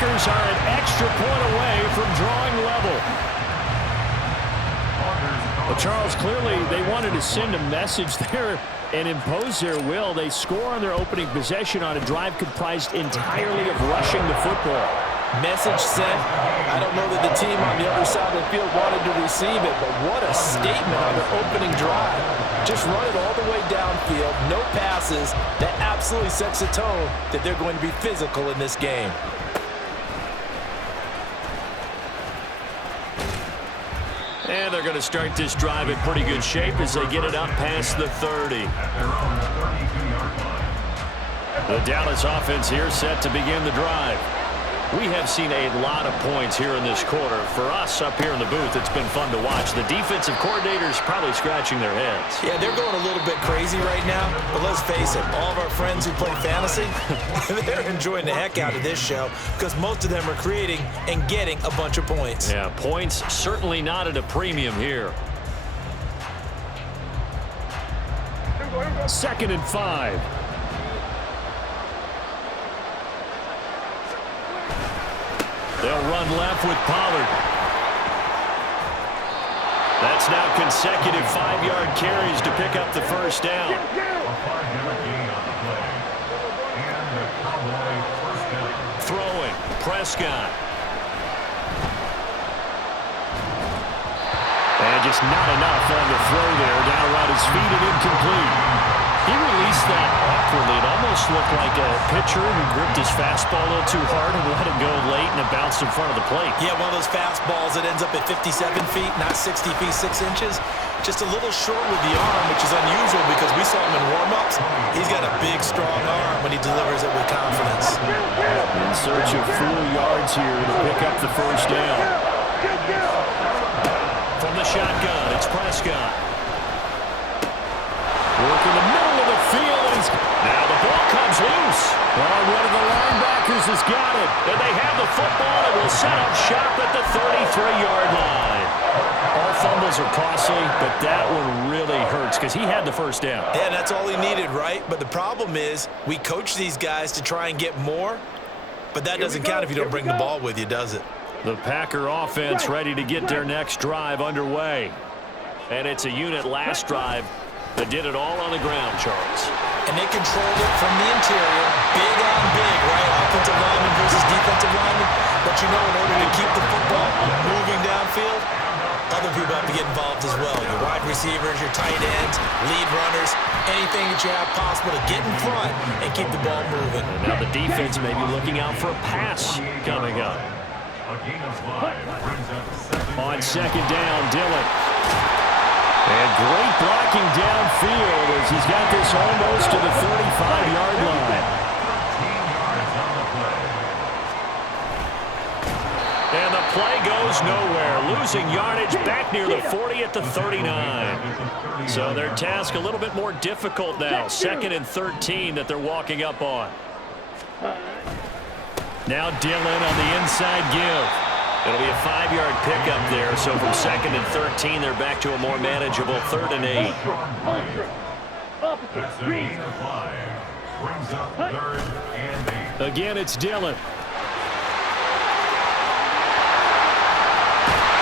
Packers are an extra point away from drawing level. Well, Charles, clearly they wanted to send a message there and impose their will. They score on their opening possession on a drive comprised entirely of rushing the football. Message sent. I don't know that the team on the other side of the field wanted to receive it, but what a statement on their opening drive. Just run it all the way downfield, no passes. That absolutely sets a tone that they're going to be physical in this game. And they're going to start this drive in pretty good shape as they get it up past the 30. The Dallas offense here set to begin the drive. We have seen a lot of points here in this quarter. For us up here in the booth, it's been fun to watch. The defensive coordinators probably scratching their heads. Yeah, they're going a little bit crazy right now, but let's face it, all of our friends who play fantasy, they're enjoying the heck out of this show because most of them are creating and getting a bunch of points. Yeah, points certainly not at a premium here. 2nd and 5. They'll run left with Pollard. That's now consecutive 5-yard carries to pick up the first down. Throwing, Prescott. And just not enough on the throw there. Down around his feet and incomplete. He released that awkwardly. It almost looked like a pitcher who gripped his fastball a little too hard and let it go late, and it bounced in front of the plate. Yeah, one of those fastballs that ends up at 57 feet, not 60 feet, 6 inches. Just a little short with the arm, which is unusual because we saw him in warm-ups. He's got a big, strong arm when he delivers it with confidence. In search of 4 yards here to pick up the first down. From the shotgun, it's Prescott. Work in the middle of the field. Now the ball comes loose. Well, one of the linebackers has got it. And they have the football and will set up shop at the 33-yard line. All fumbles are costly, but that one really hurts because he had the first down. Yeah, that's all he needed, right? But the problem is we coach these guys to try and get more, but that doesn't count if you don't bring the ball with you, does it? The Packer offense ready to get their next drive underway. And it's a unit last drive that did it all on the ground, Charles. And they controlled it from the interior, big on big, right? Offensive lineman versus defensive lineman. But you know, in order to keep the football moving downfield, other people have to get involved as well. Your wide receivers, your tight ends, lead runners, anything that you have possible to get in front and keep the ball moving. And now the defense may be looking out for a pass coming up. On 2nd down, Dillon. And great blocking downfield as he's got this almost to the 35-yard line. And the play goes nowhere. Losing yardage back near the 40 at the 39. So their task a little bit more difficult now. 2nd and 13 that they're walking up on. Now Dillon on the inside give. It'll be a 5-yard pickup there, so from 2nd and 13, they're back to a more manageable 3rd and 8. Again, it's Dillon.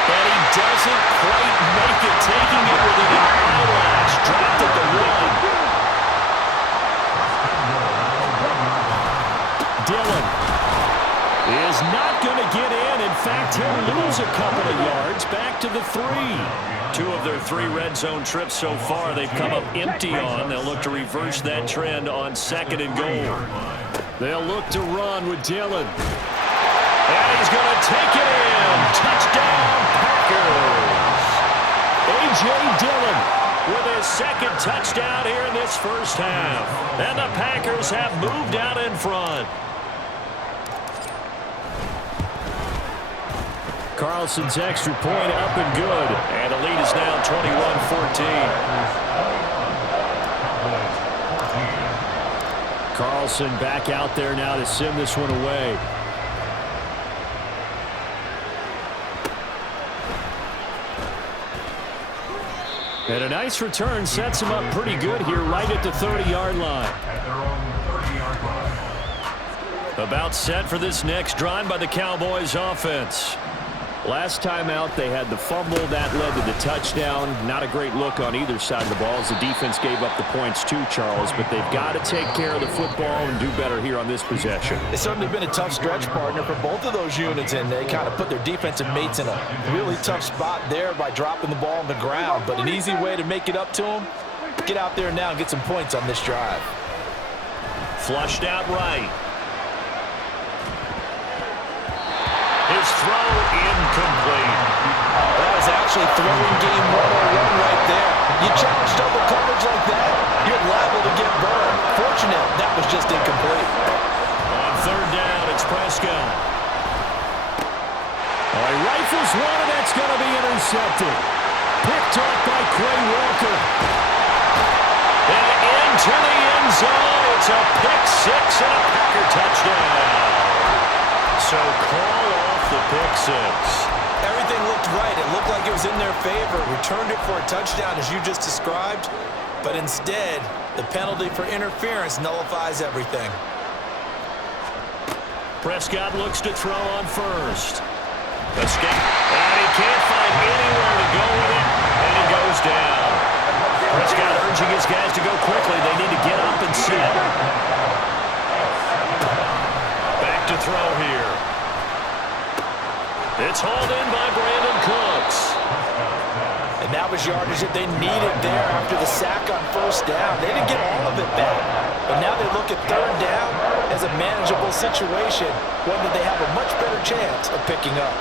And he doesn't quite make it, taking it with an eyelash. Dropped at the 1. Dillon is not going to get in. In fact, he'll lose a couple of yards back to the 3. 2 of their 3 red zone trips so far they've come up empty on. They'll look to reverse that trend on 2nd and goal. They'll look to run with Dillon. And he's going to take it in. Touchdown, Packers. A.J. Dillon with his 2nd touchdown here in this first half. And the Packers have moved out in front. Carlson's extra point up and good. And the lead is now 21-14. Carlson back out there now to send this one away. And a nice return sets him up pretty good here right at the 30-yard line. About set for this next drive by the Cowboys offense. Last time out, they had the fumble. That led to the touchdown. Not a great look on either side of the ball as the defense gave up the points too, Charles. But they've got to take care of the football and do better here on this possession. It's certainly been a tough stretch, partner, for both of those units, and they kind of put their defensive mates in a really tough spot there by dropping the ball on the ground. But an easy way to make it up to them, get out there now and get some points on this drive. Flushed out right. His throw incomplete. That was actually throwing game 101 right there. You challenge double coverage like that, you're liable to get burned. Fortunate, that was just incomplete. On third down, it's Prescott. Oh, he rifles one, and that's going to be intercepted. Picked off by Quay Walker. And into the end zone. It's a pick six and a Packer touchdown. So call off the pick six. Everything looked right. It looked like it was in their favor. Returned it for a touchdown, as you just described. But instead, the penalty for interference nullifies everything. Prescott looks to throw on first. Escape. And he can't find anywhere to go with it. And he goes down. Prescott urging his guys to go quickly. They need to get up and set. Back to throw here. It's hauled in by Brandon Cooks. And that was yardage that they needed there after the sack on first down. They didn't get all of it back. But now they look at third down as a manageable situation, one that they have a much better chance of picking up.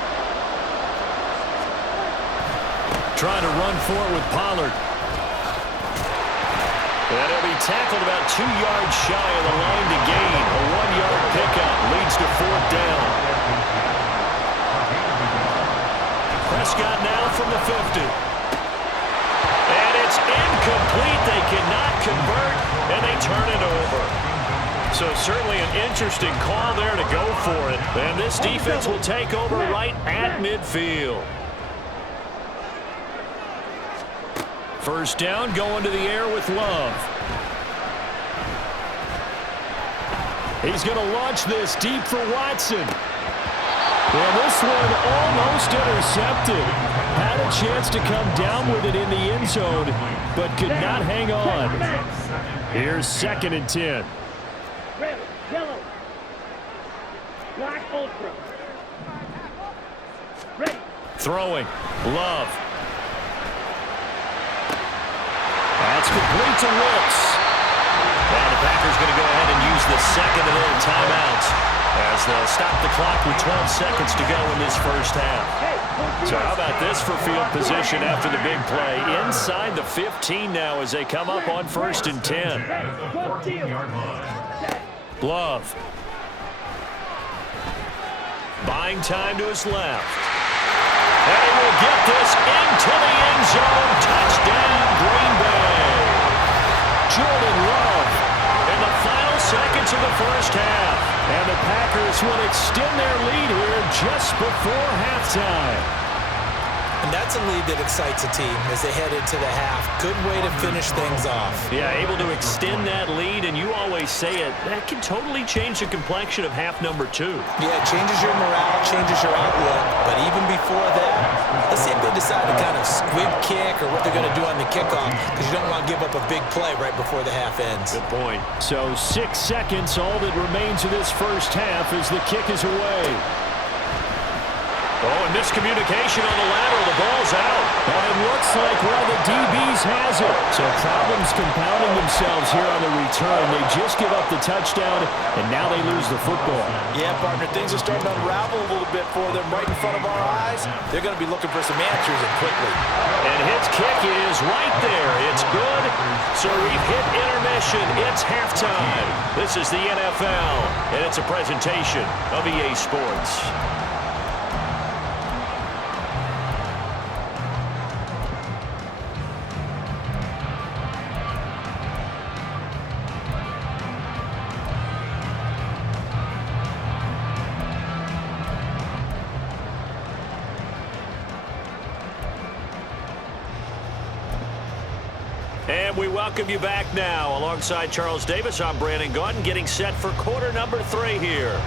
Trying to run for it with Pollard. And he'll be tackled about 2 yards shy of the line to gain. A 1-yard pickup leads to fourth down. Prescott now from the 50. And it's incomplete. They cannot convert, and they turn it over. So certainly an interesting call there to go for it. And this defense will take over right at midfield. First down, going to the air with Love. He's going to launch this deep for Watson. And this one almost intercepted. Had a chance to come down with it in the end zone, but could not hang on. Here's 2nd and 10. Red, yellow, black, ultra. Ready. Throwing. Love. That's complete to Wilkes. And the Packers going to go ahead and use the second of their timeouts as they'll stop the clock with 12 seconds to go in this first half. So how about this for field position after the big play? Inside the 15 now as they come up on 1st and 10. Love. Buying time to his left. And he will get this into the end zone. Touchdown, Green Bay. Jordan Love in the final seconds of the first half. And the Packers will extend their lead here just before halftime. And that's a lead that excites a team as they head into the half. Good way to finish things off. Yeah, able to extend that lead, and you always say it, that can totally change the complexion of half number 2. Yeah, it changes your morale, changes your outlook. But even before that, let's see if they decide to kind of squib kick or what they're going to do on the kickoff, because you don't want to give up a big play right before the half ends. Good point. So 6 seconds, all that remains of this first half as the kick is away. Oh, and miscommunication on the lateral. The ball's out. And it looks like one of the DBs has it. So problems compounding themselves here on the return. They just give up the touchdown, and now they lose the football. Yeah, partner, things are starting to unravel a little bit for them right in front of our eyes. They're going to be looking for some answers and quickly. And his kick is right there. It's good. So we've hit intermission. It's halftime. This is the NFL, and it's a presentation of EA Sports. And we welcome you back now. Alongside Charles Davis, I'm Brandon Gaudin, getting set for quarter number 3 here.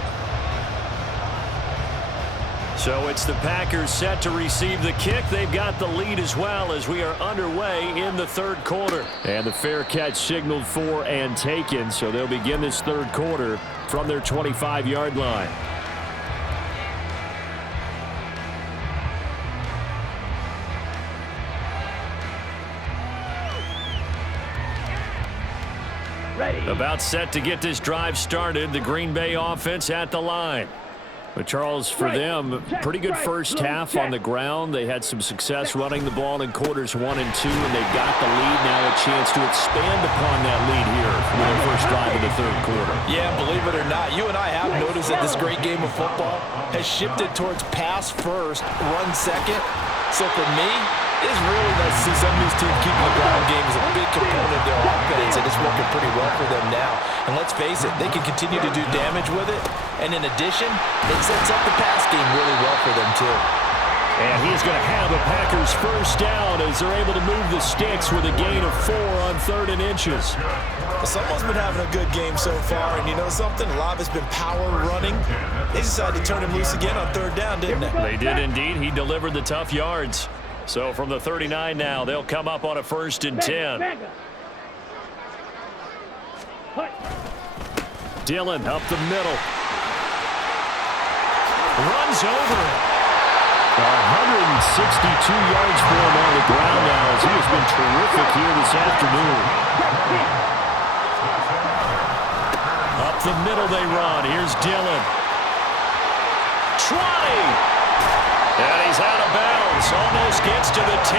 So it's the Packers set to receive the kick. They've got the lead as well as we are underway in the third quarter. And the fair catch signaled for and taken, so they'll begin this third quarter from their 25-yard line. About set to get this drive started. The Green Bay offense at the line. But Charles, for them, pretty good first half on the ground. They had some success running the ball in quarters 1 and 2, and they've got the lead now, a chance to expand upon that lead here for their first drive of the third quarter. Yeah, believe it or not, you and I have noticed that this great game of football has shifted towards pass first, run second. So for me, it's really nice to see some of these teams keeping the ground game as a big component of their offense, and it's working pretty well for them now. And let's face it, they can continue to do damage with it. And in addition, it sets up the pass game really well for them too. And he's going to have a Packers first down as they're able to move the sticks with a gain of 4 on 3rd and inches. Someone's been having a good game so far, and you know something? A lot of it's been power running. They decided to turn him loose again on 3rd down, didn't they? They did indeed. He delivered the tough yards. So from the 39 now, they'll come up on a 1st and 10. Dillon up the middle. Runs over it. 162 yards for him on the ground now as he has been terrific here this afternoon. Up the middle they run. Here's Dillon. 20. And he's out of bounds. Almost gets to the 10.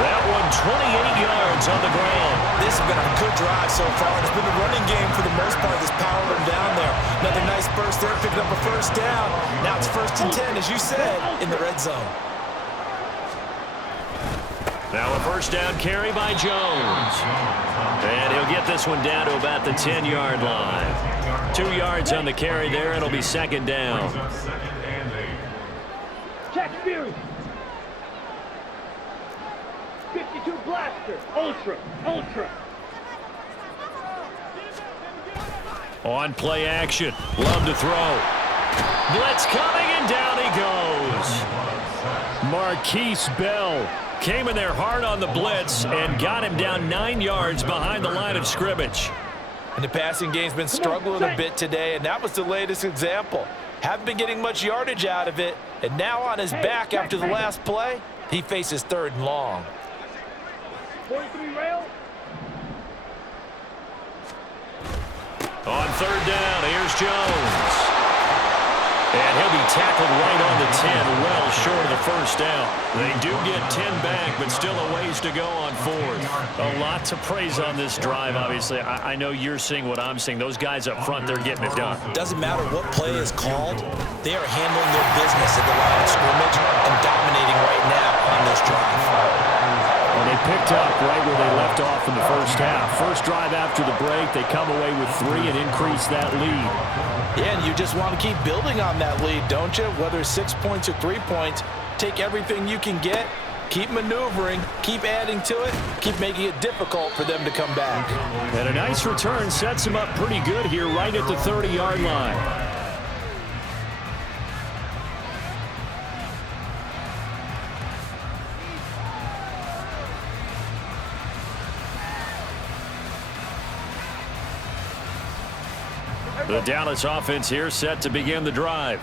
That one 28 yards on the ground. This has been a good drive so far. It's been a running game for the most part that's powered them down there. Another nice burst there, picking up a first down. Now it's 1st and 10, as you said, in the red zone. Now a first down carry by Jones. And he'll get this one down to about the 10-yard line. 2 yards on the carry there. It'll be 2nd down. Check Fury. 52 blaster. Ultra. On play action. Love to throw. Blitz coming, and down he goes. Marquise Bell came in there hard on the blitz and got him down 9 yards behind the line of scrimmage. And the passing game's been struggling a bit today, and that was the latest example. Haven't been getting much yardage out of it, and now on his back after the last play, he faces 3rd and long. 43 rail. On 3rd down, here's Jones. And he'll be tackled right on the 10, well short of the first down. They do get 10 back, but still a ways to go on 4th. A lot to praise on this drive, obviously. I know you're seeing what I'm seeing. Those guys up front, they're getting it done. Doesn't matter what play is called. They are handling their business at the line of scrimmage and dominating right now on this drive. Well, they picked up right where they left off in the first half. First drive after the break, they come away with 3 and increase that lead. Yeah, and you just want to keep building on that lead, don't you? Whether it's 6 points or 3 points, take everything you can get, keep maneuvering, keep adding to it, keep making it difficult for them to come back. And a nice return sets them up pretty good here right at the 30-yard line. The Dallas offense here set to begin the drive.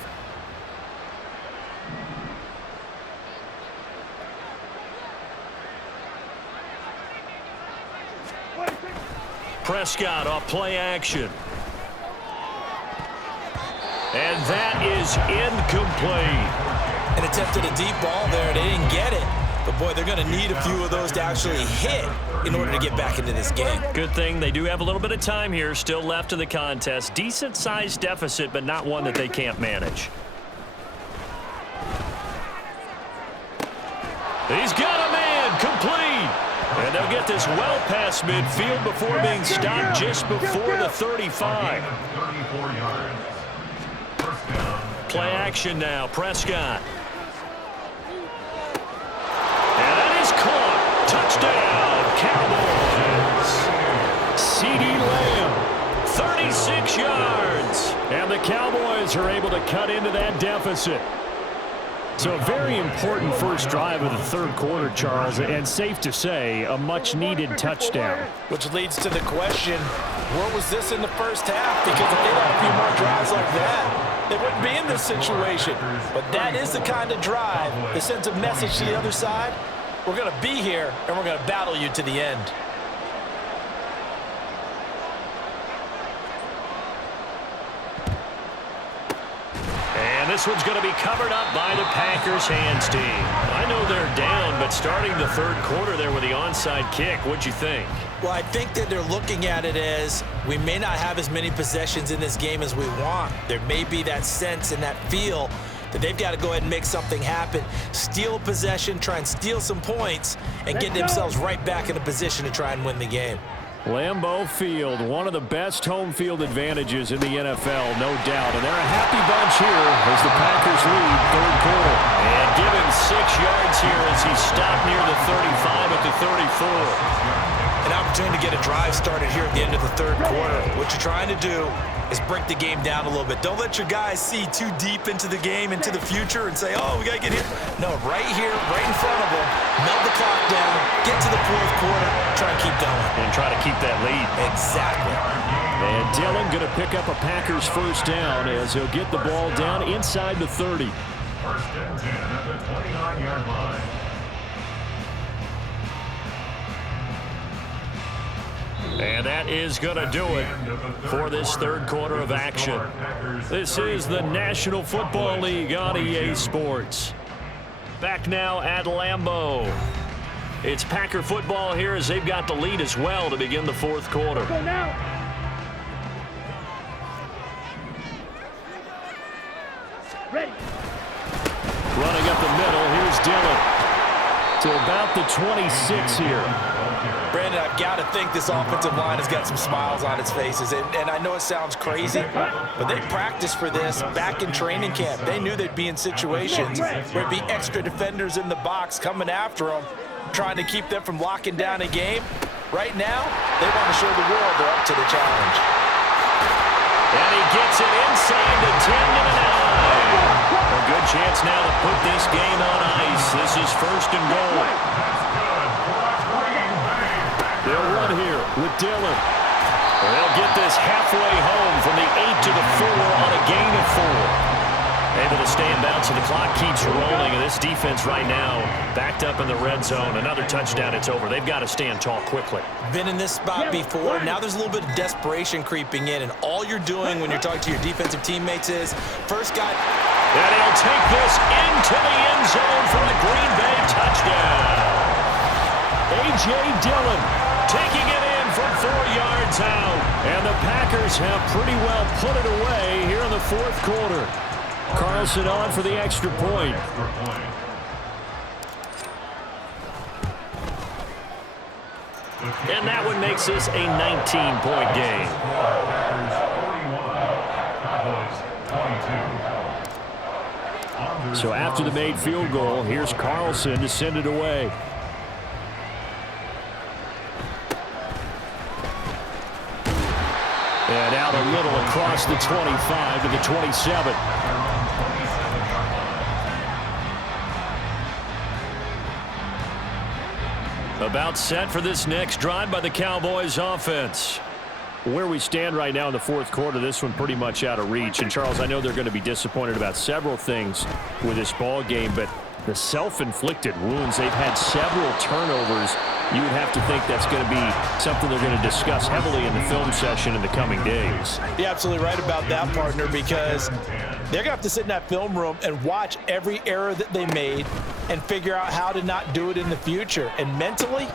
Prescott off play action. And that is incomplete. And attempted a deep ball there. They didn't get it. But, boy, they're going to need a few of those to actually hit in order to get back into this game. Good thing they do have a little bit of time here still left in the contest. Decent-sized deficit, but not one that they can't manage. He's got a man complete. And they'll get this well past midfield before being stopped just before the 35. Play action now. Prescott. And that is caught. Touchdown, Cowboys. And the Cowboys are able to cut into that deficit. So a very important first drive of the third quarter, Charles, and safe to say, a much-needed touchdown. Which leads to the question, where was this in the first half? Because if they had a few more drives like that, they wouldn't be in this situation. But that is the kind of drive that sends a message to the other side. We're going to be here, and we're going to battle you to the end. And this one's going to be covered up by the Packers hands team. I know they're down, but starting the third quarter there with the onside kick, what'd you think? Well, I think that they're looking at it as we may not have as many possessions in this game as we want. There may be that sense and that feel that they've got to go ahead and make something happen, steal a possession, try and steal some points, and get themselves right back in a position to try and win the game. Lambeau Field, one of the best home field advantages in the NFL, no doubt. And they're a happy bunch here as the Packers lead third quarter. And give him 6 yards here as he stopped near the 35 at the 34. An opportunity to get a drive started here at the end of the third quarter. What you're trying to do is break the game down a little bit. Don't let your guys see too deep into the game, into the future, and say, oh, we got to get here. No, right here, right in front of them, melt the clock down, get to the fourth quarter, try and keep going. And try to keep that lead. Exactly. And Dillon going to pick up a Packers first down as he'll get the ball down inside the 30. First and 10 at the 29-yard line. And that is going to do it for this third quarter of action. This is the National Football League on EA Sports. Back now at Lambeau. It's Packer football here as they've got the lead as well to begin the fourth quarter. Go now. Ready. Running up the middle, here's Dillon. To about the 26 here. Brandon, I've got to think this offensive line has got some smiles on its faces. And I know it sounds crazy, but they practiced for this back in training camp. They knew they'd be in situations where there'd be extra defenders in the box coming after them, trying to keep them from locking down a game. Right now, they want to show the world they're up to the challenge. And he gets it inside the 10 to the 9. A good chance now to put this game on ice. This is first and goal. They'll run here with Dillon. They'll get this halfway home from the 8 to the 4 on a gain of 4. Able to stay in bounds, so the clock keeps rolling. And this defense right now backed up in the red zone. Another touchdown, it's over. They've got to stand tall quickly. Been in this spot before. Now there's a little bit of desperation creeping in. And all you're doing when you're talking to your defensive teammates is first guy. And he'll take this into the end zone for a Green Bay touchdown. A.J. Dillon taking it in from 4 yards out. And the Packers have pretty well put it away here in the fourth quarter. Carlson on for the extra point. And that one makes this a 19-point game. So after the made field goal, here's Carlson to send it away. And out a little across the 25 to the 27. About set for this next drive by the Cowboys offense. Where we stand right now in the fourth quarter, this one pretty much out of reach. And, Charles, I know they're going to be disappointed about several things with this ball game, but the self-inflicted wounds, they've had several turnovers. You would have to think that's going to be something they're going to discuss heavily in the film session in the coming days. You're absolutely right about that, partner, because they're going to have to sit in that film room and watch every error that they made and figure out how to not do it in the future. And mentally,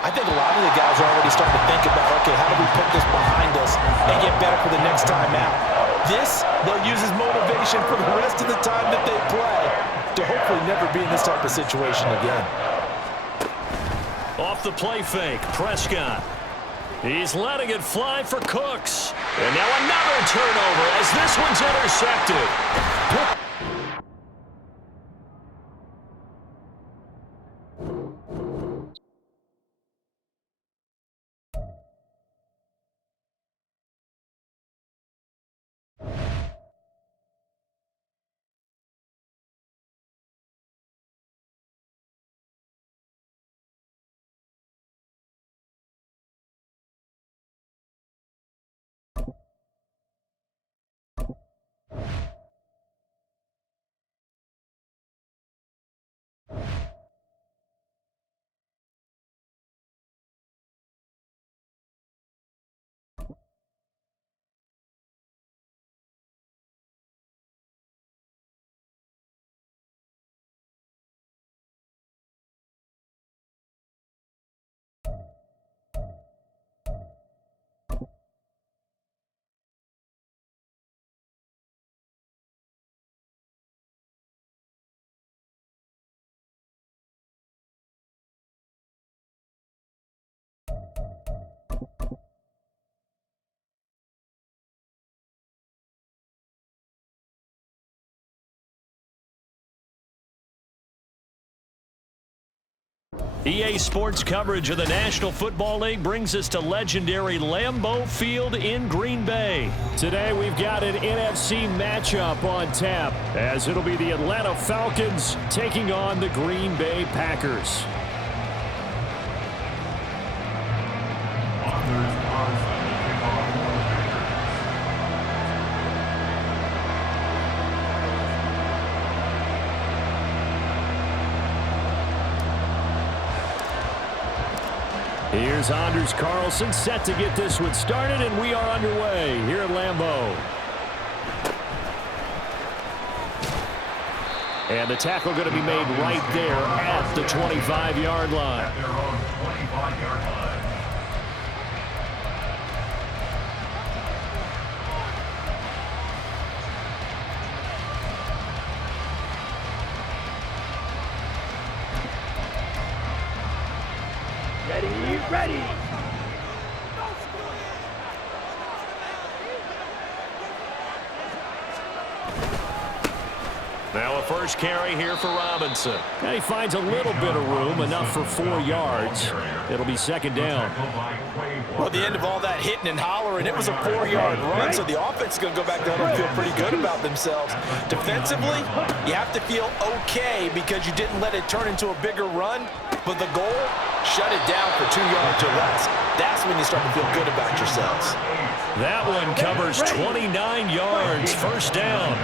I think a lot of the guys are already starting to think about, okay, how do we put this behind us and get better for the next time out? This, they'll use as motivation for the rest of the time that they play to hopefully never be in this type of situation again. Off the play fake, Prescott. He's letting it fly for Cooks. And now another turnover as this one's intercepted. EA Sports coverage of the National Football League brings us to legendary Lambeau Field in Green Bay. Today we've got an NFC matchup on tap, as it'll be the Atlanta Falcons taking on the Green Bay Packers. Here's Anders Carlson set to get this one started, and we are underway here at Lambeau. And the tackle going to be made right there at the 25-yard line. At their own 25-yard line. Ready. Now a first carry here for Robinson. And he finds a little bit of room, enough for 4 yards. It'll be second down. Well, at the end of all that hitting and hollering, it was a 4-yard run, so the offense is going to go back down and feel pretty good about themselves. Defensively, you have to feel okay because you didn't let it turn into a bigger run, but the goal, shut it down for 2 yards or less. That's when you start to feel good about yourselves. That one covers 29 yards, first down.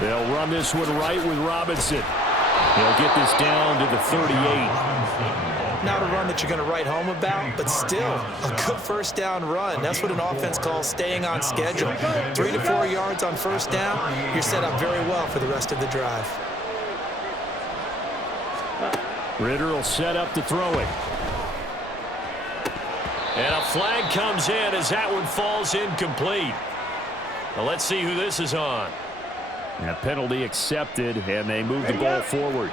They'll run this one right with Robinson. He'll get this down to the 38. Not a run that you're going to write home about, but still a good first down run. That's what an offense calls staying on schedule. 3 to 4 yards on first down, you're set up very well for the rest of the drive. Ritter will set up to throw it. And a flag comes in as that one falls incomplete. Well, let's see who this is on. A penalty accepted, and they move the ball forward.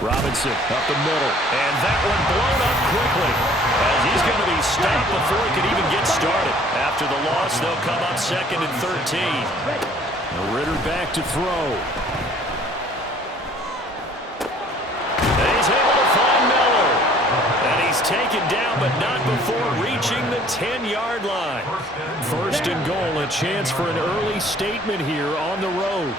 Robinson up the middle, and that one blown up quickly, as he's going to be stopped before he could even get started. After the loss, they'll come up second and 13. Now Ritter back to throw. And he's able to find Miller. And he's taken down, but not before reaching the 10-yard line. First and goal, a chance for an early statement here on the road.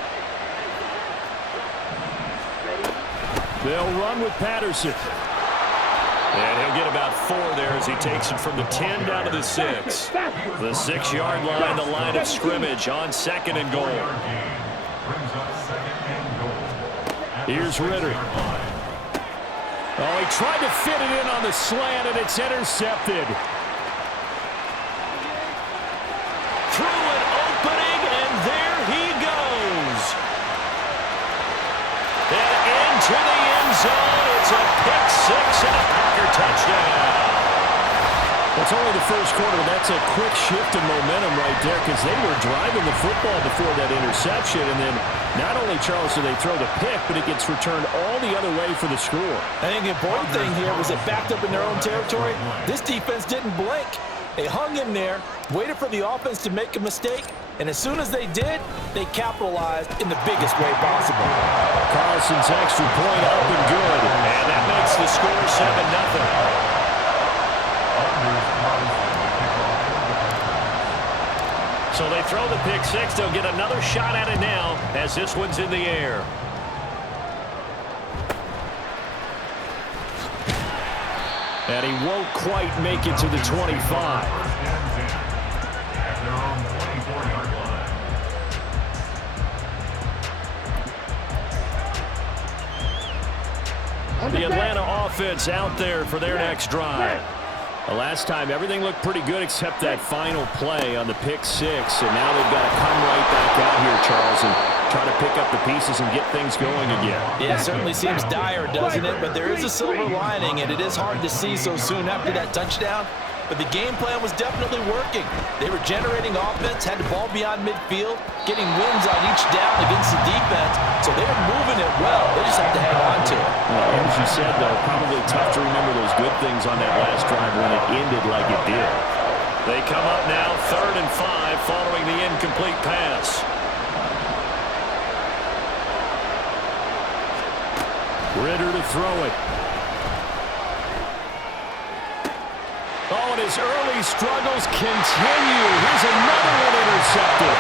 They'll run with Patterson. And he'll get about 4 there as he takes it from the 10 down to the 6. The 6-yard line, the line of scrimmage on second and goal. Here's Ritter. Oh, he tried to fit it in on the slant, and it's intercepted. Through an opening, and there he goes. And into the end zone. It's a pick 6 and a Packer touchdown. It's only the first quarter. That's a quick shift in momentum right there because they were driving the football before that interception. And then not only, Charles, do they throw the pick, but it gets returned all the other way for the score. I think the important thing here was it backed up in their own territory. This defense didn't blink. They hung in there, waited for the offense to make a mistake, and as soon as they did, they capitalized in the biggest way possible. Carlson's extra point up and good, and that makes the score 7-0. So they throw the pick 6. They'll get another shot at it now as this one's in the air. And he won't quite make it to the 25. The Atlanta offense out there for their next drive. The last time, everything looked pretty good except that final play on the pick 6. And now they've got to come right back out here, Charles, and try to pick up the pieces and get things going again. Yeah, it certainly seems dire, doesn't it? But there is a silver lining, and it is hard to see so soon after that touchdown. but the game plan was definitely working. They were generating offense, had the ball beyond midfield, getting wins on each down against the defense, so they were moving it well. They just have to hang on to it. Well, as you said, though, probably tough to remember those good things on that last drive when it ended like it did. They come up now 3rd and 5 following the incomplete pass. Ritter to throw it. Oh, and his early struggles continue. Here's another one intercepted.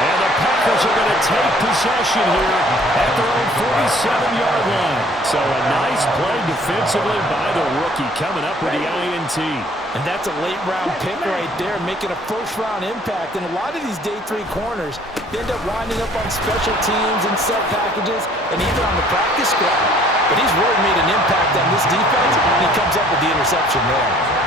And the Packers are going to take possession here at their own 47-yard line. So a nice play defensively by the rookie coming up with the INT. And that's a late-round pick right there, making a first-round impact. And a lot of these day 3 corners end up winding up on special teams and set packages and even on the practice squad. But he's really made an impact on this defense, and he comes up with the interception there.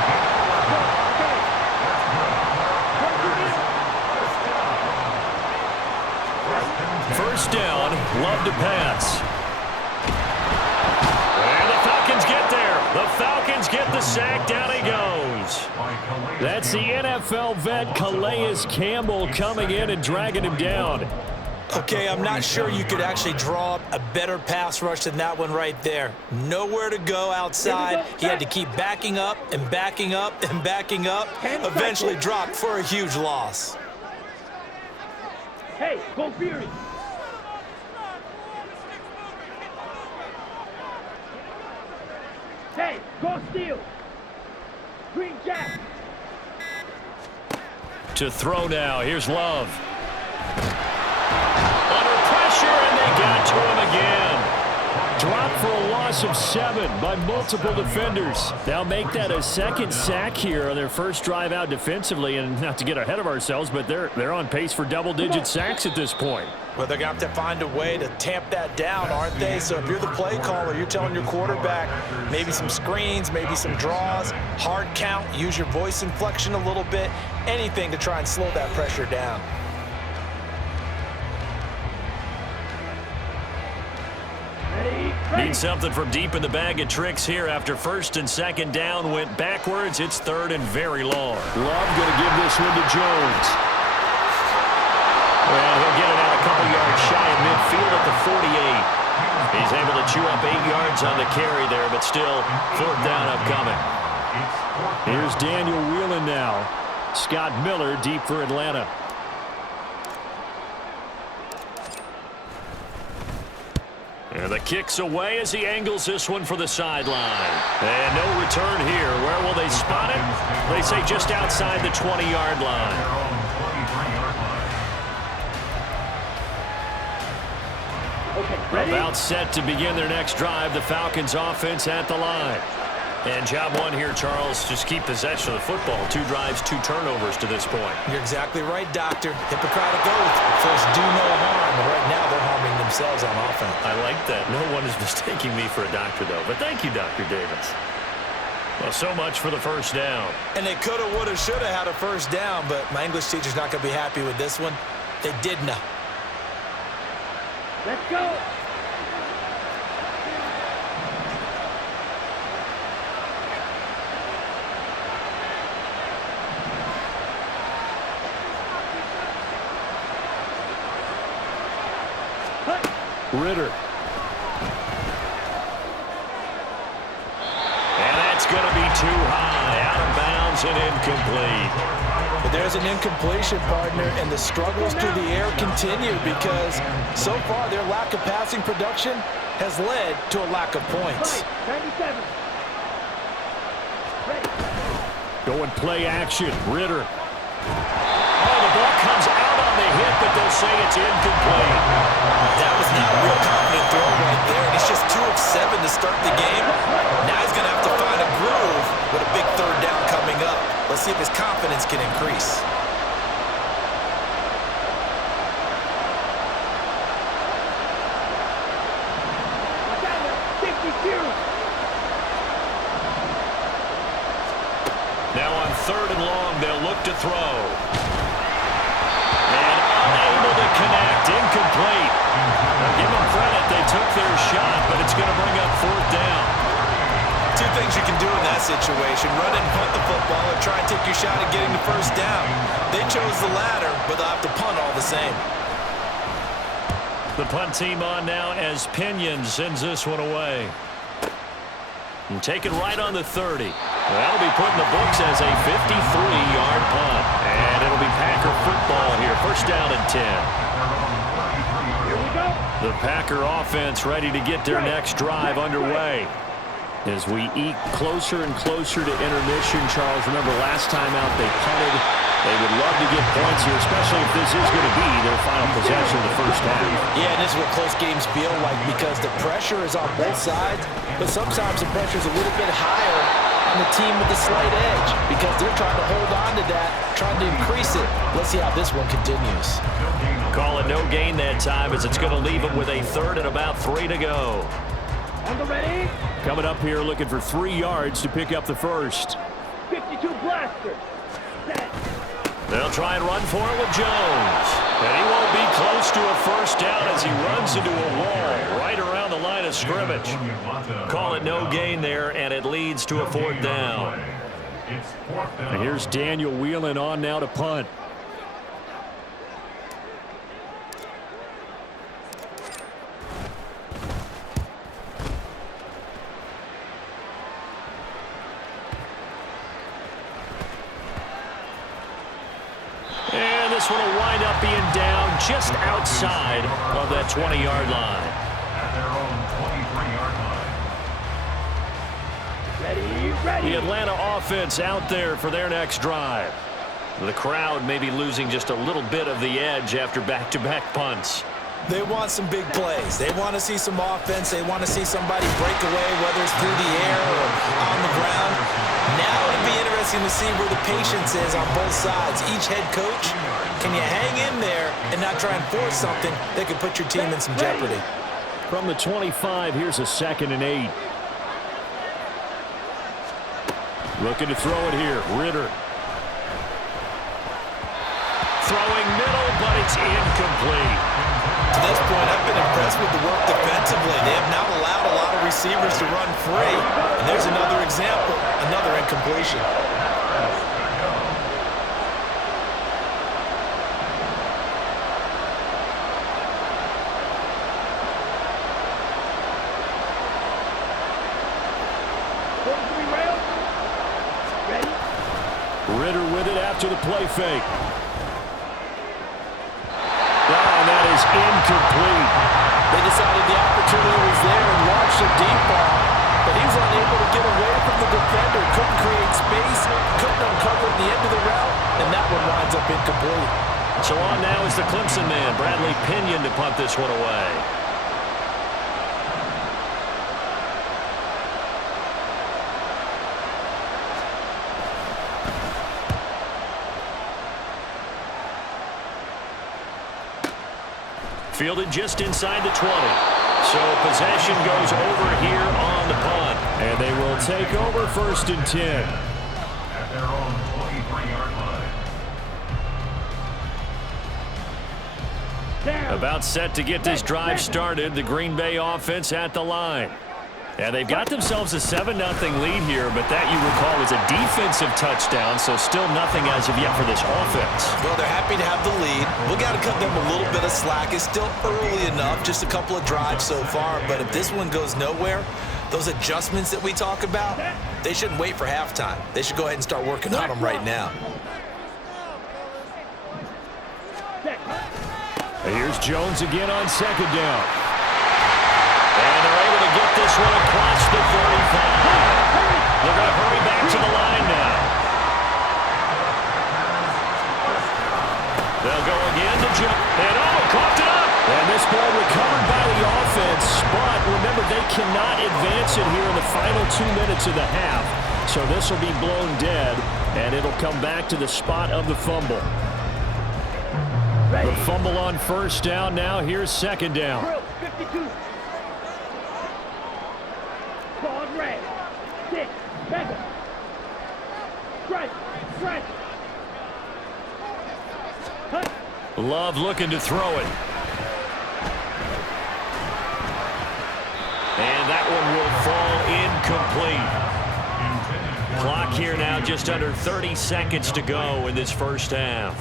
First down, Love to pass. And the Falcons get there. The Falcons get the sack. Down he goes. That's the NFL vet Calais Campbell coming in and dragging him down. Okay, I'm not sure you could actually draw up a better pass rush than that one right there. Nowhere to go outside. He had to keep backing up and backing up and backing up. Eventually dropped for a huge loss. Hey, go Fury. Hey, go Steel. Green Jack. To throw now. Here's Love. Under pressure, and they got to him again. Dropped for a loss of 7 by multiple defenders. They'll make that a second sack here on their first drive out defensively. And not to get ahead of ourselves, but they're on pace for double-digit sacks at this point. Well, they're going to have to find a way to tamp that down, aren't they? So if you're the play caller, you're telling your quarterback maybe some screens, maybe some draws, hard count, use your voice inflection a little bit, anything to try and slow that pressure down. Need something from deep in the bag of tricks here after first and second down went backwards. It's third and very long. Love going to give this one to Jones. Well, he'll get it out a couple yards shy of midfield at the 48. He's able to chew up 8 yards on the carry there, but still 4th down upcoming. Here's Daniel Whelan now. Scott Miller deep for Atlanta. And the kick's away as he angles this one for the sideline. And no return here. Where will they spot it? They say just outside the 20-yard line. About set to begin their next drive. The Falcons offense at the line. And job one here, Charles, just keep possession of the football. 2 drives, 2 turnovers to this point. You're exactly right, Doctor. Hippocratic oath. First, do no harm. And right now, they're harming themselves on offense. I like that. No one is mistaking me for a doctor, though. But thank you, Dr. Davis. Well, so much for the first down. And they could have, would have, should have had a first down, but my English teacher's not going to be happy with this one. They did not. Let's go. Ritter. And that's going to be too high. Out of bounds and incomplete. But there's an incompletion, partner, and the struggles through the air continue because so far their lack of passing production has led to a lack of points. 97. Ready. Going play action. Ritter. Oh, the ball comes out on the hit, but they'll say it's incomplete. That was not a real confident throw right there, and he's just 2 of 7 to start the game. Now he's going to have to find a groove with a big 3rd down coming up. Let's see if his confidence can increase. Now on 3rd and long, they'll look to throw. And unable to connect, incomplete. Now give them credit, they took their shot, but it's going to bring up 4th down. 2 things you can do in that situation, run and punt the football or try and take your shot at getting the first down. They chose the latter, but they'll have to punt all the same. The punt team on now as Pinion sends this one away. And taken right on the 30. That'll be put in the books as a 53-yard punt. And it'll be Packer football here. First down and 10. Here we go. The Packer offense ready to get their next drive underway. As we eke closer and closer to intermission, Charles, remember last time out they punted. They would love to get points here, especially if this is going to be their final possession of the first half. Yeah, and this is what close games feel like because the pressure is on both sides, but sometimes the pressure is a little bit higher on the team with the slight edge because they're trying to hold on to that, trying to increase it. Let's see how this one continues. Call it no gain that time as it's going to leave them with a third and about 3 to go. On the ready. Coming up here looking for 3 yards to pick up the first. 52 blaster. Set. They'll try and run for it with Jones. And he won't be close to a first down as he runs into a wall right around the line of scrimmage. Call it no gain there, and it leads to a 4th down. And here's Daniel Whelan on now to punt. And this one will wind up being down just outside of that 20-yard line. At their own 23-yard line. Ready, ready. The Atlanta offense out there for their next drive. The crowd may be losing just a little bit of the edge after back-to-back punts. They want some big plays. They want to see some offense. They want to see somebody break away, whether it's through the air or on the ground. Now it'll be interesting to see where the patience is on both sides. Each head coach, can you hang in there and not try and force something that could put your team in some jeopardy? From the 25, here's a 2nd and 8. Looking to throw it here. Ritter. Throwing middle, but it's incomplete. To this point, I've been impressed with the work defensively. They have not allowed a lot of receivers to run free. And there's another example, another incompletion. Ritter with it after the play fake. And that is incomplete. They decided the opportunity was there and launched a deep ball, but he was unable to get away from the defender, couldn't create space, couldn't uncover the end of the route, and that one winds up incomplete. So on now is the Clemson man, Bradley Pinion, to punt this one away. Fielded just inside the 20. So possession goes over here on the punt. And they will take over 1st and 10. At their own 23-yard line. Down. About set to get this drive started. The Green Bay offense at the line. And they've got themselves a 7-0 lead here, but that, you recall, was a defensive touchdown, so still nothing as of yet for this offense. Well, they're happy to have the lead. We've got to cut them a little bit of slack. It's still early enough, just a couple of drives so far, but if this one goes nowhere, those adjustments that we talk about, they shouldn't wait for halftime. They should go ahead and start working on them right now. And here's Jones again on 2nd down. And they're able to get this one across the 35. They're going to hurry back to the line now. They'll go again to Jones. And coughed it up. And this ball recovered by the offense. But remember, they cannot advance it here in the final 2 minutes of the half. So this will be blown dead, and it'll come back to the spot of the fumble. The fumble on 1st down. Now here's 2nd down. 52. Ball red. 6. Mega. Strike. Strike. Love looking to throw it. And that one will fall incomplete. Clock here now, just under 30 seconds to go in this first half.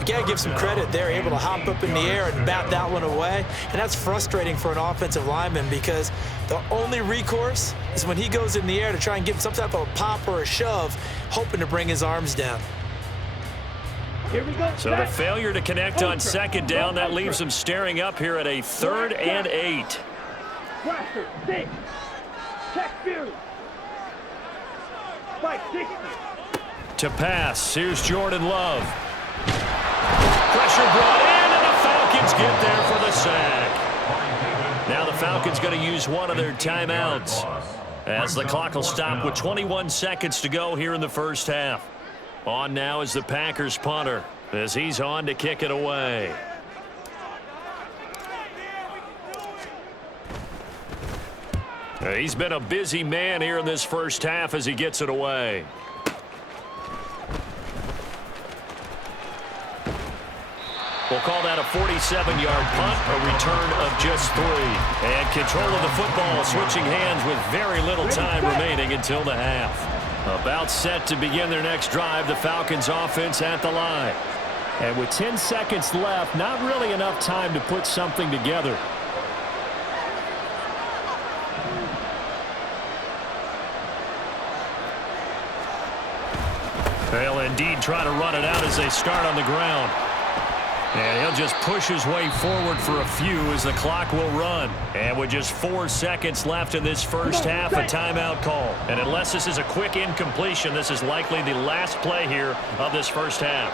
You got to give some credit. They're able to hop up in the air and bat that one away, and that's frustrating for an offensive lineman because the only recourse is when he goes in the air to try and give some type of a pop or a shove, hoping to bring his arms down. Here we go. So the failure to connect on second down, that leaves them staring up here at a 3rd and 8. Blaster, 6. Check Fury. Spike 60. To pass, here's Jordan Love. Pressure brought in, and the Falcons get there for the sack. Now the Falcons going to use one of their timeouts as the clock will stop with 21 seconds to go here in the first half. On now is the Packers punter as he's on to kick it away. He's been a busy man here in this first half as he gets it away. We'll call that a 47-yard punt, a return of just 3. And control of the football switching hands with very little time remaining until the half. About set to begin their next drive, the Falcons offense at the line. And with 10 seconds left, not really enough time to put something together. They'll indeed try to run it out as they start on the ground. And he'll just push his way forward for a few as the clock will run. And with just 4 seconds left in this first half, a timeout call. And unless this is a quick incompletion, this is likely the last play here of this first half.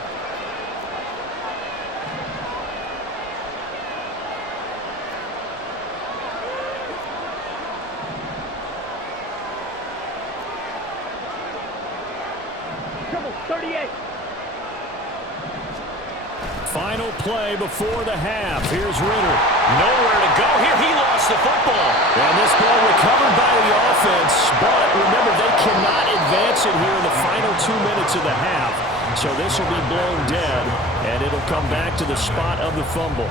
Triple 38. Final play before the half. Here's Ritter. Nowhere to go here. He lost the football. And this ball recovered by the offense. But remember, they cannot advance it here in the final 2 minutes of the half. So this will be blown dead, and it'll come back to the spot of the fumble.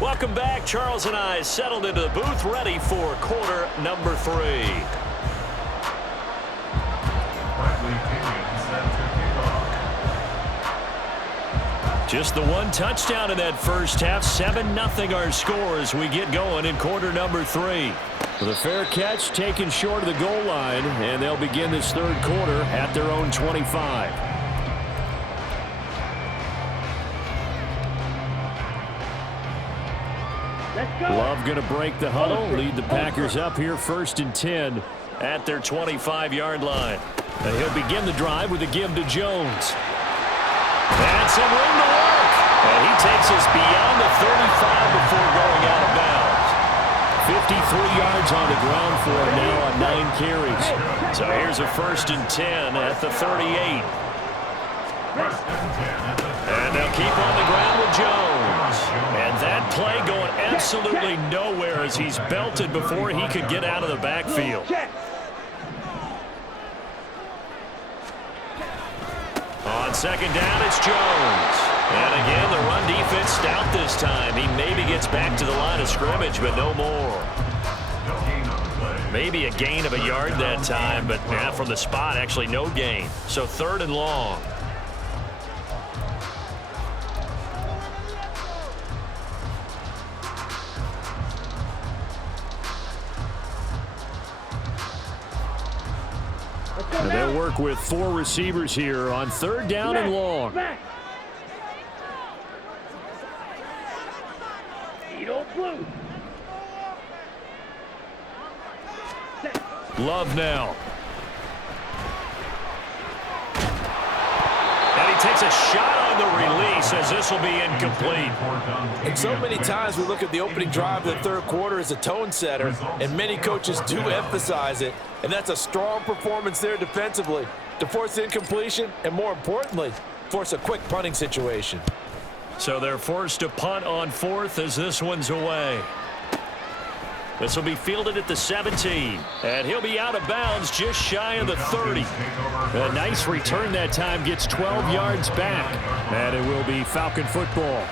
Welcome back. Charles and I settled into the booth, ready for quarter number 3. Just the one touchdown in that first half. 7-0 our score as we get going in quarter number 3. With a fair catch taken short of the goal line, and they'll begin this third quarter at their own 25. Love going to break the huddle, lead the Packers up here 1st and 10 at their 25-yard line. And he'll begin the drive with a give to Jones. And some room to work. And he takes us beyond the 35 before going out of bounds. 53 yards on the ground for him now on 9 carries. So here's a 1st and 10 at the 38. And they'll keep on the ground with Jones. And that play going absolutely nowhere as he's belted before he could get out of the backfield. On second down, it's Jones. And again, the run defense stout this time. He maybe gets back to the line of scrimmage, but no more. Maybe a gain of a yard that time, but from the spot, actually no gain. So 3rd and long. And they'll work with 4 receivers here on 3rd down and long. Love now. And he takes a shot on the release as this will be incomplete. And so many times we look at the opening drive of the third quarter as a tone setter, and many coaches do emphasize it, and that's a strong performance there defensively. to force the incompletion and, more importantly, force a quick punting situation. So they're forced to punt on 4th as this one's away. This will be fielded at the 17. And he'll be out of bounds just shy of the 30. A nice return that time, gets 12 yards back. And it will be Falcon football.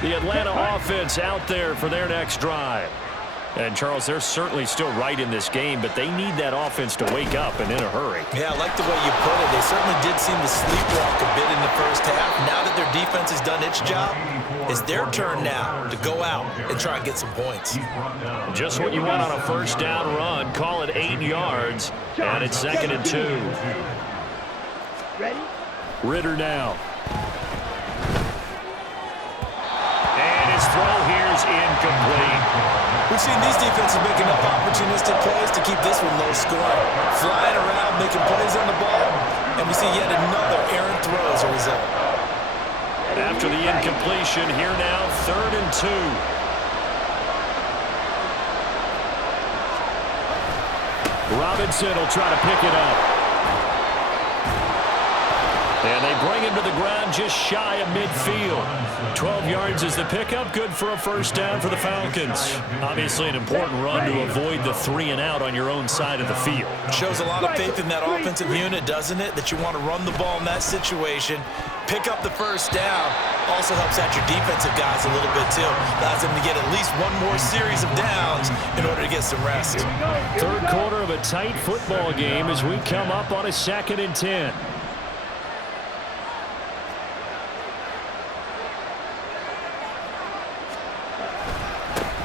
The Atlanta offense out there for their next drive. And, Charles, they're certainly still right in this game, but they need that offense to wake up and in a hurry. Yeah, I like the way you put it. They certainly did seem to sleepwalk a bit in the first half. Now that their defense has done its job, it's their turn now to go out and try and get some points. Just what you want on a first down run. Call it 8 yards, and it's 2nd and 2. Ready? Ritter now. And his throw here is incomplete. We've seen these defenses make enough opportunistic plays to keep this one low scoring. Flying around, making plays on the ball, and we see yet another errant throw as a result. After the incompletion, here now, 3rd and 2. Robinson will try to pick it up. And they bring him to the ground just shy of midfield. 12 yards is the pickup. Good for a first down for the Falcons. Obviously an important run to avoid the 3 and out on your own side of the field. Shows a lot of faith in that offensive unit, doesn't it? That you want to run the ball in that situation. Pick up the first down. Also helps out your defensive guys a little bit, too. Allows them to get at least one more series of downs in order to get some rest. Third quarter of a tight football game as we come up on a 2nd and 10.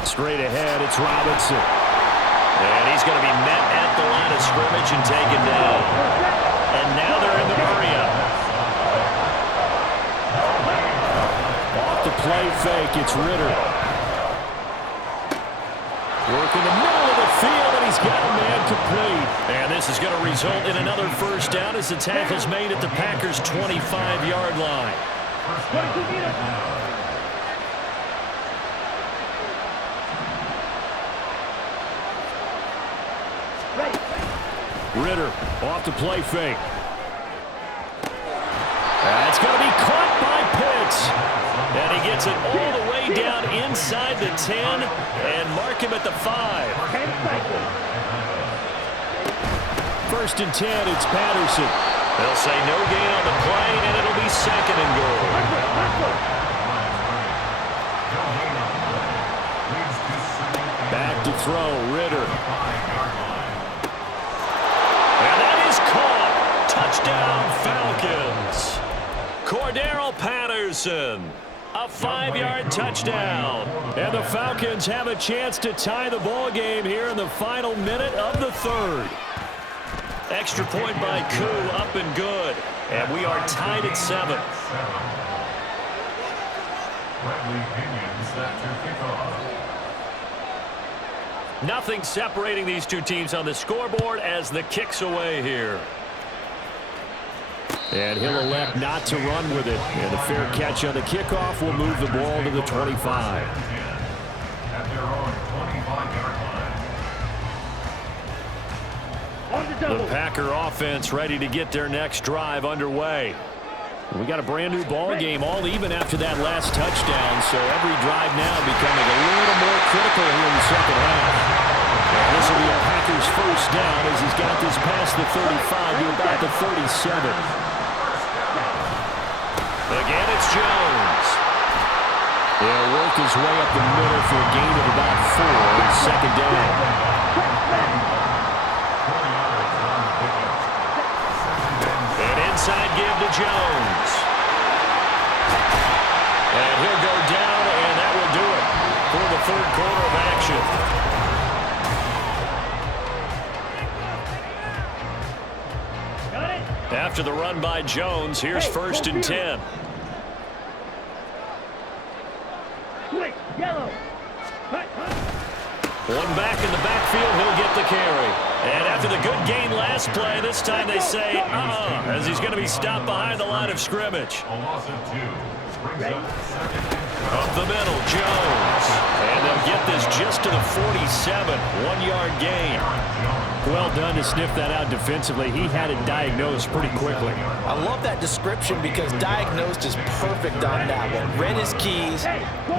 Straight ahead, it's Robinson. And he's going to be met at the line of scrimmage and taken down. And now they're in the area. Off the play fake, it's Ritter. Work in the middle of the field, and he's got a man complete. And this is going to result in another first down as the tackle's made at the Packers' 25-yard line. Ritter off the play fake. It's going to be caught by Pitts. And he gets it all the way down inside the 10 and mark him at the 5. 1st and 10, it's Patterson. They'll say no gain on the play, and it'll be 2nd and goal. Back to throw, Ritter. Touchdown, Falcons. Cordero Patterson, a 5-yard touchdown. And the Falcons have a chance to tie the ball game here in the final minute of the 3rd. Extra point by Koo, up and good. And we are tied at 7. Nothing separating these two teams on the scoreboard as the kick's away here. And he'll elect not to run with it. And a fair catch on the kickoff will move the ball to the 25. The Packer offense ready to get their next drive underway. We got a brand new ball game, all even after that last touchdown, so every drive now becoming a little more critical here in the second half. And this will be a Packers first down as he's got this past the 35 to about the 37. Again, it's Jones. He'll work his way up the middle for a gain of about 4, 2nd down. An inside give to Jones. And he'll go down, and that will do it for the 3rd quarter of action. After the run by Jones, here's 1st and 10. One back in the backfield, he'll get the carry. And after the good gain last play, this time they say, as he's going to be stopped behind the line of scrimmage. A loss of 2. Up the middle, Jones. And they'll get this just to the 47. 1-yard gain. Well done to sniff that out defensively. He had it diagnosed pretty quickly. I love that description because diagnosed is perfect on that one. Read his keys,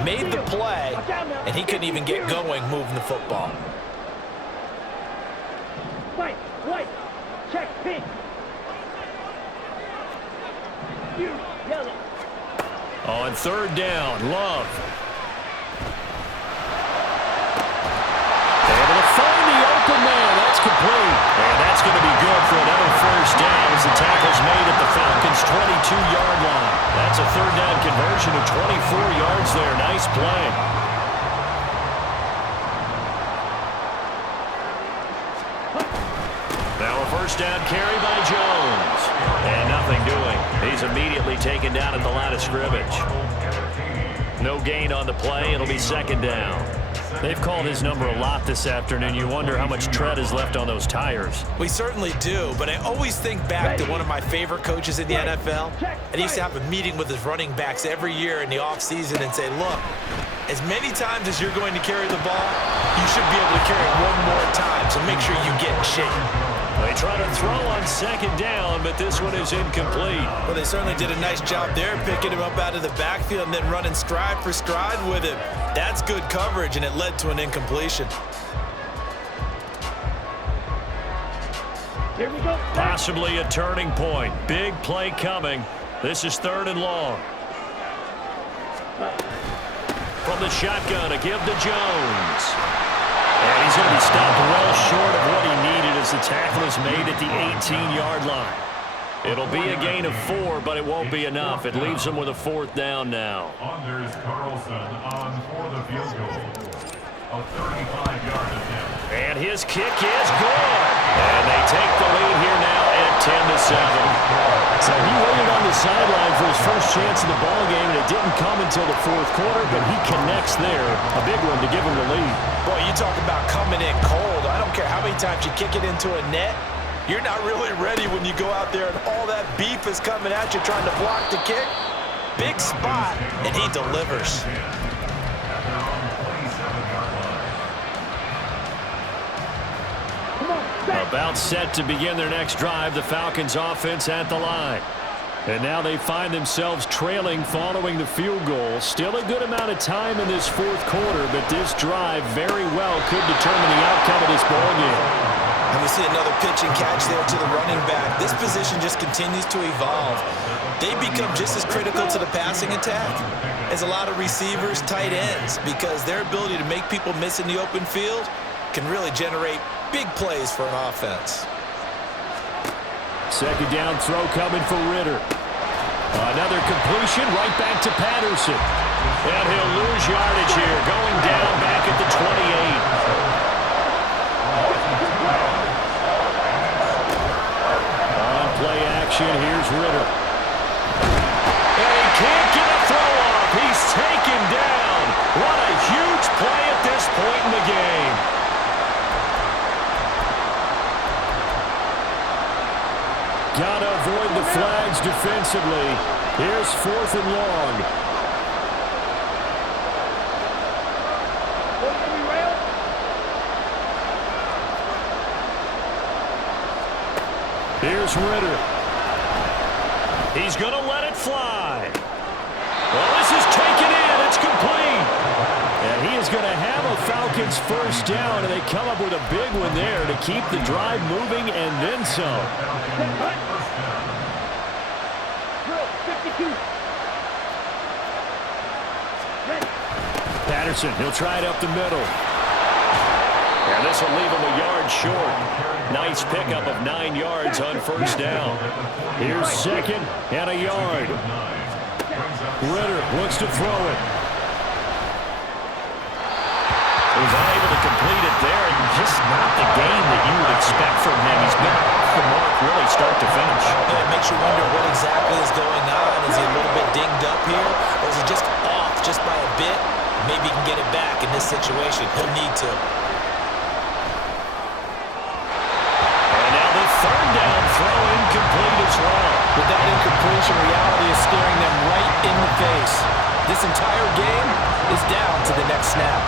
made the play, and he couldn't even get going moving the football. White, check pink. You, yellow. On third down, Love. Able to find the open man. That's complete. And that's going to be good for another first down as the tackle's made at the Falcons' 22-yard line. That's a third down conversion of 24 yards there. Nice play. Now a first down carry by Jones. And nothing doing. He's immediately taken down at the line of scrimmage. No gain on the play. It'll be second down. They've called his number a lot this afternoon. You wonder how much tread is left on those tires. We certainly do, but I always think back to one of my favorite coaches in the NFL. And he used to have a meeting with his running backs every year in the offseason and say, look, as many times as you're going to carry the ball, you should be able to carry it one more time, so make sure you get in shape. They try to throw on second down, but this one is incomplete. Well, they certainly did a nice job there, picking him up out of the backfield and then running stride for stride with him. That's good coverage, and it led to an incompletion. Here we go. Possibly a turning point. Big play coming. This is third and long. From the shotgun, a give to Jones. And he's going to be stopped well short of what he needed as the tackle is made at the 18-yard line. It'll be a gain of 4, but it won't be enough. It leaves them with a fourth down now. Anders Carlson on for the field goal. A 35-yard attempt. And his kick is good. And they take the lead here now at 10-7. So he waited on the sideline for his first chance in the ballgame, and it didn't come until the fourth quarter, but he connects there. A big one to give him the lead. Boy, you talk about coming in cold. I don't care how many times you kick it into a net. You're not really ready when you go out there and all that beef is coming at you trying to block the kick. Big spot, and he delivers. About set to begin their next drive, the Falcons offense at the line. And now they find themselves trailing following the field goal. Still a good amount of time in this fourth quarter, but this drive very well could determine the outcome of this ballgame. And we see another pitch and catch there to the running back. This position just continues to evolve. They become just as critical to the passing attack as a lot of receivers, tight ends, because their ability to make people miss in the open field can really generate big plays for an offense. Second down throw coming for Ritter. Another completion right back to Patterson. And he'll lose yardage here, going down back at the 28. On play action, here's Ritter. And he can't get a throw off. He's taken down. What a huge play at this point in the game. Gotta avoid the flags defensively. Here's fourth and long. Here's Ritter. He's going to let it fly. Well, this is taken in. It's complete. And he is going to have a Falcons first down, and they come up with a big one there to keep the drive moving and then some. Patterson, he'll try it up the middle. And this will leave him a yard short. Nice pickup of 9 yards on first down. Here's second and a yard. Ritter looks to throw it. He's unable to complete it there, and just not the game that you would expect from him. He's been off the mark really start to finish. Yeah, it makes you wonder what exactly is going on. Is he a little bit dinged up here, or is he just off just by a bit? Maybe he can get it back in this situation. He'll need to. And now the third down throw incomplete as well. With that incompletion, reality is staring them right in the face. This entire game is down to the next snap.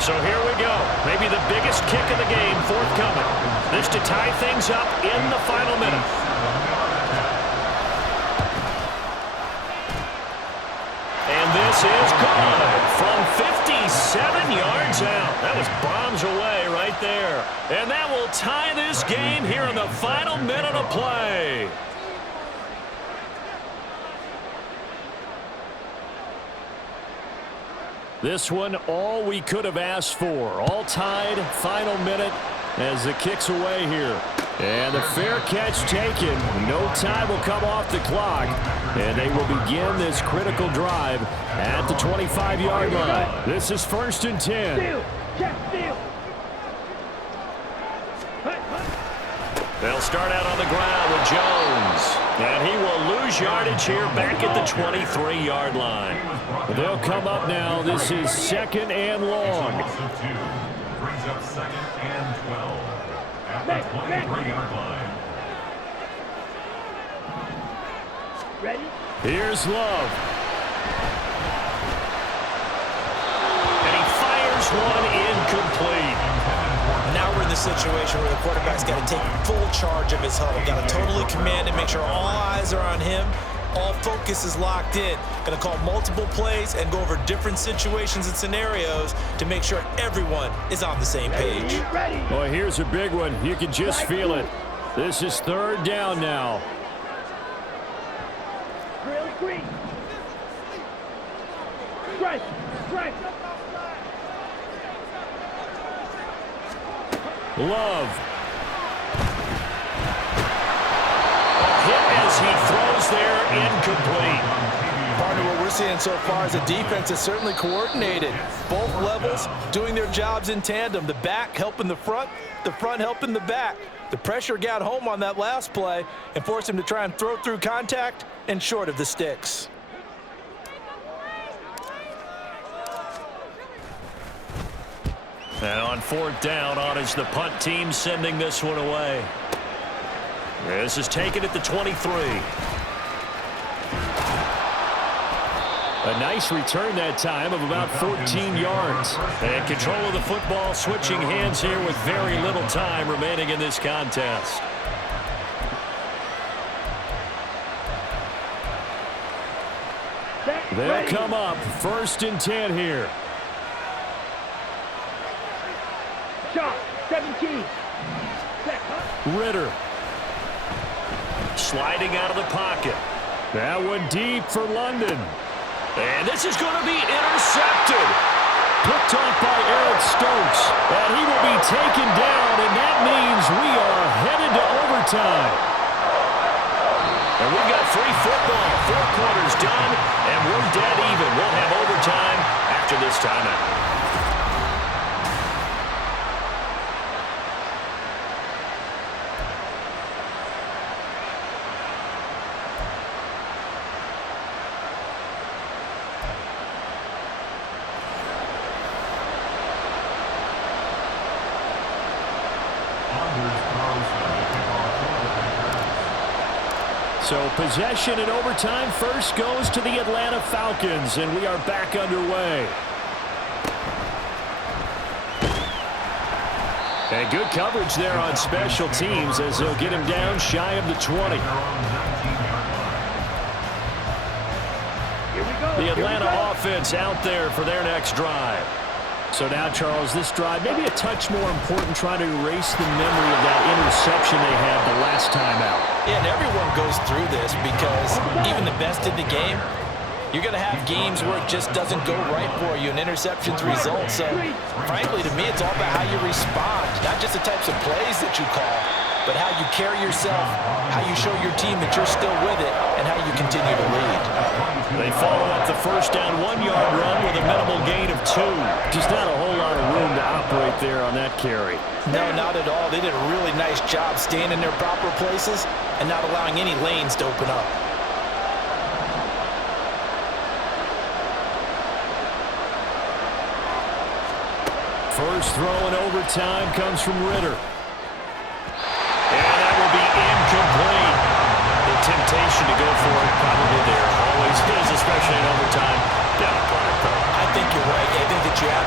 So here we go. Maybe the biggest kick of the game forthcoming. This to tie things up in the final minute. And this is good from 57 yards out. That was bombs away right there. And that will tie this game here in the final minute of play. This one, all we could have asked for. All tied, final minute as the kick's away here. And the fair catch taken. No time will come off the clock. And they will begin this critical drive at the 25-yard line. This is 1st and 10. Steal. Check steal. They'll start out on the ground with Jones. And he will lose yardage here back at the 23-yard line. They'll come up now. This is 2nd and long. Brings up 2nd and 12 at the 23-yard line. Ready? Here's Love. And he fires one incomplete. Now we're in the situation where the quarterback's got to take full charge of his huddle. Got to totally command and make sure all eyes are on him. All focus is locked in. Going to call multiple plays and go over different situations and scenarios to make sure everyone is on the same page. Ready. Well, here's a big one. You can just feel it. This is 3rd down now. Drill 3. Strike. Strike. Love. A hit as he throws there, incomplete. Partner, what we're seeing so far is the defense is certainly coordinated. Both levels doing their jobs in tandem. The back helping the front helping the back. The pressure got home on that last play and forced him to try and throw through contact and short of the sticks. And on 4th down, on is the punt team sending this one away. This is taken at the 23. A nice return that time of about 14 yards. And control of the football switching hands here with very little time remaining in this contest. They'll come up 1st and 10 here. Shot. 17. Ritter. Sliding out of the pocket. That one deep for London. And this is going to be intercepted. Picked off by Eric Stokes. And he will be taken down, and that means we are headed to overtime. And we've got free football. 4 quarters done, and we're dead even. We'll have overtime after this timeout. So possession in overtime first goes to the Atlanta Falcons, and we are back underway. And good coverage there on special teams as they'll get him down shy of the 20. The Atlanta offense out there for their next drive. So now, Charles, this drive maybe a touch more important, trying to erase the memory of that interception they had the last time out. Yeah, and everyone goes through this because even the best in the game, you're going to have games where it just doesn't go right for you, and interceptions result. So, frankly, to me, it's all about how you respond, not just the types of plays that you call, but how you carry yourself, how you show your team that you're still with it, and how you continue to lead. They follow up the first down 1-yard run with a minimal gain of 2. Just not a whole lot of room to operate there on that carry. No, not at all. They did a really nice job staying in their proper places and not allowing any lanes to open up. First throw in overtime comes from Ritter. And that will be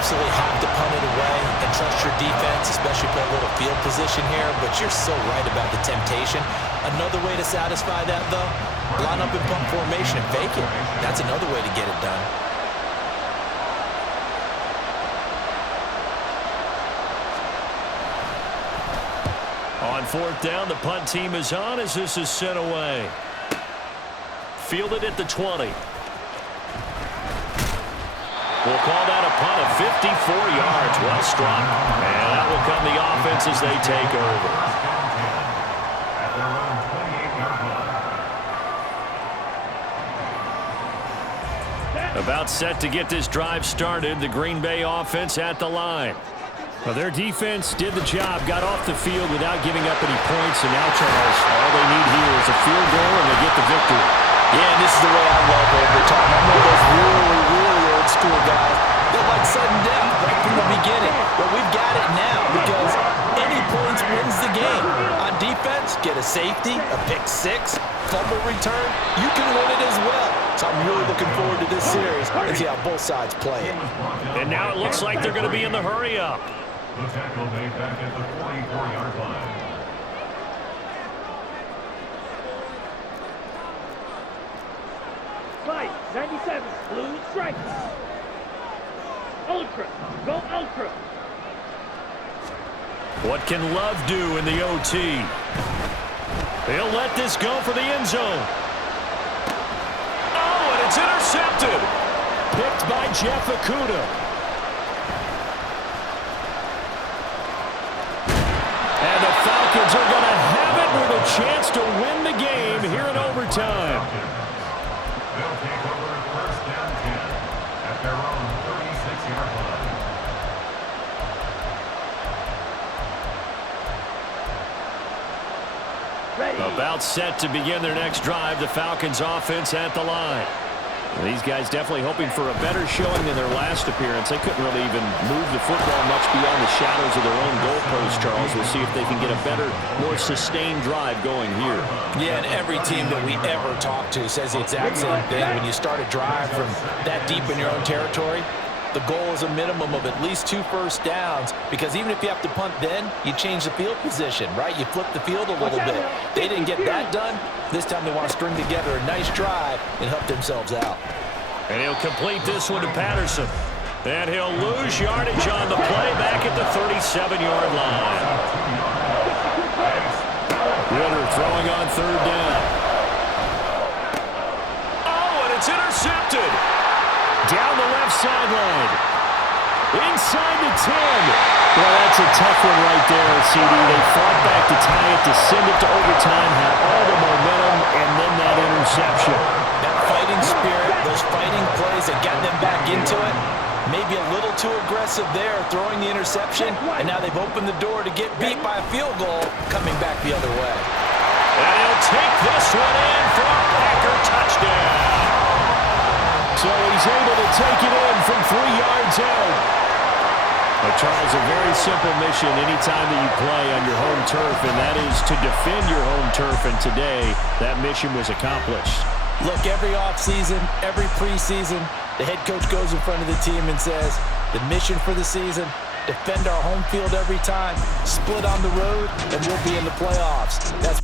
absolutely have to punt it away and trust your defense, especially play a little field position here, but you're so right about the temptation. Another way to satisfy that, though, line up in punt formation and fake it. That's another way to get it done. On fourth down, the punt team is on as this is sent away. Fielded at the 20. We'll call that a punt of 54 yards. Well struck. And that will come the offense as they take over. About set to get this drive started. The Green Bay offense at the line. Well, their defense did the job, got off the field without giving up any points, and now, Charles, all they need here is a field goal, and they get the victory. Yeah, and this is the way I love overtime. I'm one of those really old school guys that like sudden death right from the beginning. But we've got it now because any points wins the game. On defense, get a safety, a pick six, fumble return, you can win it as well. So I'm really looking forward to this series and see how both sides play it. And now it looks like they're going to be in the hurry-up. The tackle made back at the 44-yard line. Fight, 97, blue stripes. Ultra, go ultra. What can Love do in the OT? He'll let this go for the end zone. Oh, and it's intercepted. Picked by Jeff Okudah. And the Falcons are going to have it with a chance to win the game here in overtime. They'll take over first down 10 at their own 36-yard line. Ready. About set to begin their next drive. The Falcons offense at the line. Well, these guys definitely hoping for a better showing than their last appearance. They couldn't really even move the football much beyond the shadows of their own goalpost, Charles. We'll see if they can get a better, more sustained drive going here. Yeah, and every team that we ever talk to says the exact same thing. When you start a drive from that deep in your own territory, the goal is a minimum of at least 2 first downs, because even if you have to punt then, you change the field position, right? You flip the field a little bit. They didn't get that done. This time they want to string together a nice drive and help themselves out. And he'll complete this one to Patterson. And he'll lose yardage on the play back at the 37-yard line. Ritter throwing on third down. Oh, and it's intercepted. Down the left sideline. Inside the 10. Well, that's a tough one right there, CD. They fought back to tie it, to send it to overtime, had all the momentum, and then that interception. That fighting spirit, those fighting plays that got them back into it, maybe a little too aggressive there, throwing the interception, and now they've opened the door to get beat by a field goal, coming back the other way. And he'll take this one in for a Packer touchdown. So he's able to take it in from 3 yards out. But Charles, a very simple mission anytime that you play on your home turf, and that is to defend your home turf, and today that mission was accomplished. Look, every offseason, every preseason, the head coach goes in front of the team and says, the mission for the season, defend our home field every time, split on the road, and we'll be in the playoffs. That's